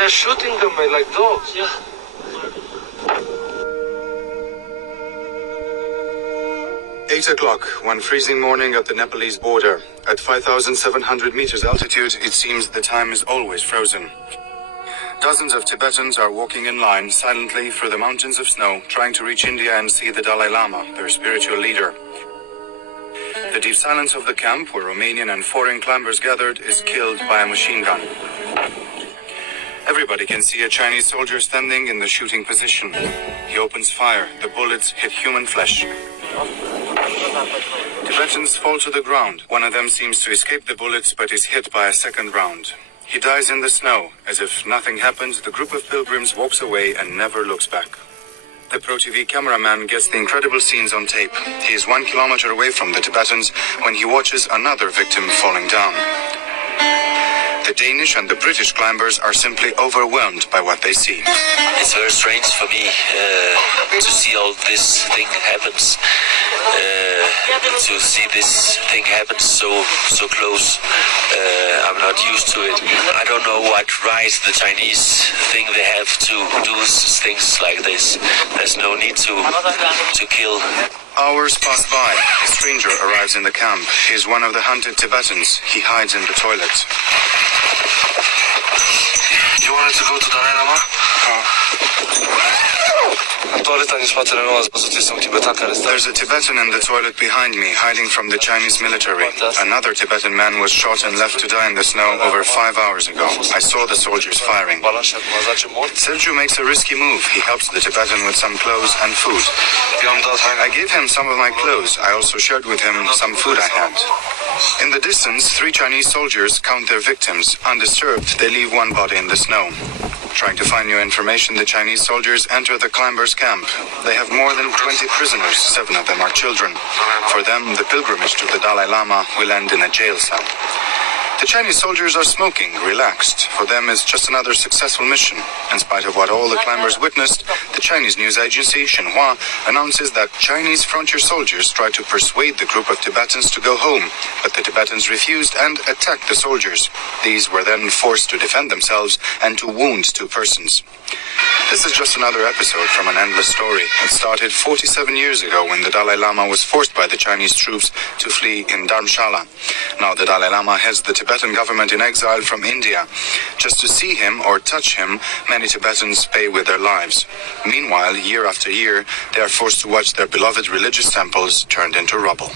They're shooting them like dogs. Yeah. Eight o'clock, one freezing morning at the Nepalese border. At 5,700 meters altitude, it seems the time is always frozen. Dozens of Tibetans are walking in line silently through the mountains of snow, trying to reach India and see the Dalai Lama, their spiritual leader. The deep silence of the camp, where Romanian and foreign climbers gathered, is killed by a machine gun. Everybody can see a Chinese soldier standing in the shooting position. He opens fire. The bullets hit human flesh. Tibetans fall to the ground. One of them seems to escape the bullets, but is hit by a second round. He dies in the snow. As if nothing happened, the group of pilgrims walks away and never looks back. The ProTV cameraman gets the incredible scenes on tape. He is 1 kilometer away from the Tibetans when he watches another victim falling down. The Danish and the British climbers are simply overwhelmed by what they see. It's very strange for me to see all this thing happens. To see this thing happen so close. I'm not used to it. I don't know what right the Chinese think they have to do things like this. There's no need to kill. Hours pass by. A stranger arrives in the camp. He is one of the hunted Tibetans. He hides in the toilet. You wanted to go to Dalai Lama? There's a Tibetan in the toilet behind me, hiding from the Chinese military. Another Tibetan man was shot and left to die in the snow over 5 hours ago. I saw the soldiers firing. Selju makes a risky move. He helps the Tibetan with some clothes and food. I gave him some of my clothes. I also shared with him some food I had. In the distance, 3 Chinese soldiers count their victims. Undisturbed, they leave one body in the snow. Trying to find new information, the Chinese soldiers enter the climbers' camp. They have more than 20 prisoners. 7 of them are children. For them, the pilgrimage to the Dalai Lama will end in a jail cell. The Chinese soldiers are smoking, relaxed. For them, it's just another successful mission. In spite of what all the climbers witnessed, the Chinese news agency, Xinhua, announces that Chinese frontier soldiers tried to persuade the group of Tibetans to go home, but the Tibetans refused and attacked the soldiers. These were then forced to defend themselves and to wound 2 persons. This is just another episode from an endless story. It started 47 years ago when the Dalai Lama was forced by the Chinese troops to flee in Dharamshala. Now the Dalai Lama heads the Tibetan government in exile from India. Just to see him or touch him, many Tibetans pay with their lives. Meanwhile, year after year, they are forced to watch their beloved religious temples turned into rubble.